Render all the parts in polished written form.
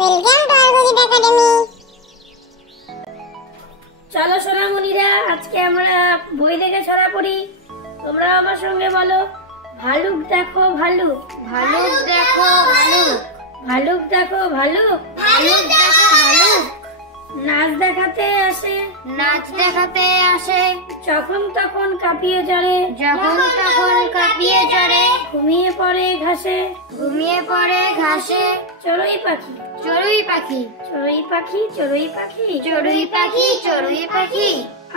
Welcome to আরগোজিত academy. চলো সোনামণিরা, আজকে আমরা বই থেকে ছড়া পড়ি। তোমরা আমার সঙ্গে বলো, ভালুক দেখো ভালুক, ভালুক দেখো ভালুক, ভালুক দেখো ভালুক, ভালুক দেখো ভালুক, নাচ দেখাতে আসে, নাচ দেখাতে আসে, যখন তখন কাঁপিয়ে জড়ে, যখন তখন কাঁপিয়ে চড়ে, ঘুমিয়ে পড়ে ঘাসে, ঘুমিয়ে পড়ে ঘাসে, চড়ুই পাখি, চড়ুই পাখি, চড়ুই পাখি, চড়ুই পাখি, চড়ুই পাখি, চড়ুই পাখি,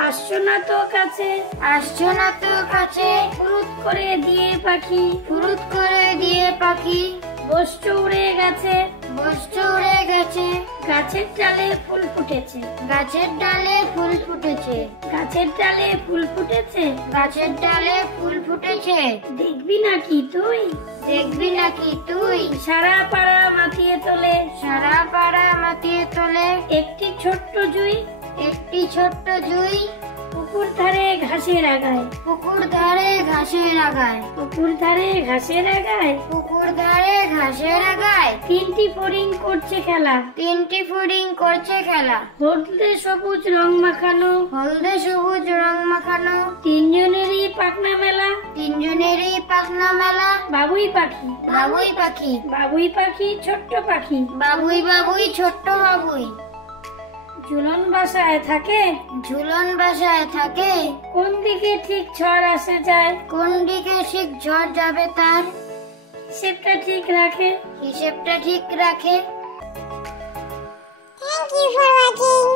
আসছো না তো কাছে, আসছো না তো কাছে, ফুরুত করে দিয়ে পাখি, ফুরুত করে দিয়ে পাখি, বসছো উড়ে গেছে, বসছে উড়ে গেছে, গাছের ডালে ফুল ফুটেছে, গাছের ডালে ফুল ফুটেছে, গাছের ডালে ফুল ফুটেছে, গাছের ডালে ফুল ফুটেছে, দেখবি নাকি তুই, দেখবি নাকি তুই, সারা পাড়া মাতিয়ে তোলে, সারা পাড়া মাতিয়ে তোলে, একটি ছোট্ট জুই, একটি ছোট্ট জুই, পুকুর ধারে ঘাসের আগায়, পুকুর ধারে ঘাসের আগায়, পুকুর ধারে ঘাসের আগায়, পুকুর ধারে ঘাসের আগায়, তিনটি ফড়িং করছে খেলা, তিনটি ফড়িং করছে খেলা, হলদে সবুজ রং মাখানো, হলদে সবুজ রং মাখানো, তিনজনেরই পাখনা মেলা, তিনজনেরই পাখনা মেলা, বাবুই পাখি, বাবুই পাখি, বাবুই পাখি, ছোট্ট পাখি, বাবুই বাবুই, ছোট্ট বাবুই, ঝুলন বাসায় থাকে, ঝুলন বাসায় থাকে, কোন দিকে ঠিক ঝড় আসে যায়, কোন দিকে ঠিক ঝড় যাবে তার হিসেবটা ঠিক রাখে। হিসেবটা ঠিক রাখে। Thank you for watching.